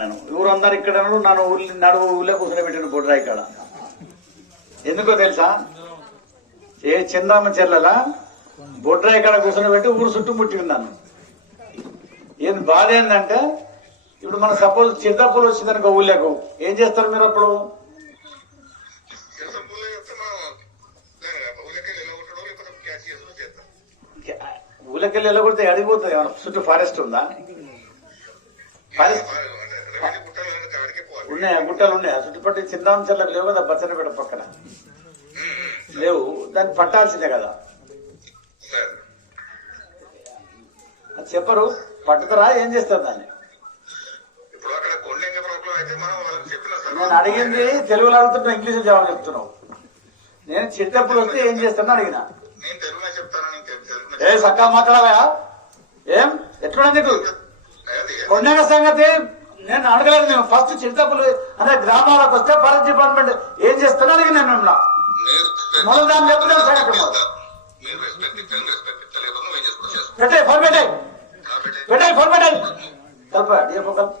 నేను ఊరందరూ ఇక్కడ నన్ను ఊళ్ళో నడువు ఊళ్ళో కూర్చొని పెట్టిన బొడ్రాయి ఇక్కడ ఎందుకో తెలుసా? ఏ చిందామ చెల్లెల? బొడ్రాయి ఇక్కడ కూర్చొని పెట్టి ఊరు చుట్టూ ముట్టి ఉన్నాను ఏం బాధ ఏంటంటే ఇప్పుడు మన సపోజ్ చింతపూలు వచ్చిందనుకో ఊళ్ళకు. ఏం చేస్తారు మీరు అప్పుడు? ఊళ్ళకెళ్ళి వెళ్ళకూడదు అడిగిపోతుంది ఏమన్నా? చుట్టూ ఫారెస్ట్ ఉందా? ఫారెస్ట్ ఉన్నాయా గుట్టలు ఉన్నాయా. చుట్టుపక్కల చెల్లెలు లేవు కదా బచ్చనపేట పక్కన. లేవు. దాన్ని పట్టాల్సిందే కదా. అది చెప్పరు. పట్టుతారా ఏం చేస్తారు దాన్ని? నేను అడిగింది తెలుగులో అడుగుతున్నా ఇంగ్లీష్ జవాబు చెప్తున్నావు. నేను చిట్టప్పులు వస్తే ఏం చేస్తాను అడిగిన. ఏ సక్కా మాట్లాడవా ఏం? ఎట్లా నీకు? కొండగ సంగతి? నేను అడగలేదు నేను ఫస్ట్ చిట్టప్పులు అంటే గ్రామాలకు వస్తే ఫారెస్ట్ డిపార్ట్మెంట్ ఏం చేస్తానో అడిగిన నేను మిమ్మల్ని. మొదలు దాన్ని చెప్తే సంగతి మరి. మీరు రెస్పెక్ట్ ఇచ్చాను రెస్పెక్ట్ ఇచ్చలేదు నువ్వు ఏం చేసుకో చేసుకో పెట్టే ఫోన్ పెట్టే కాబట్టి పెట్టే ఫోన్ పెట్టే కల్ప డిఎఫ్ఓ కల్ప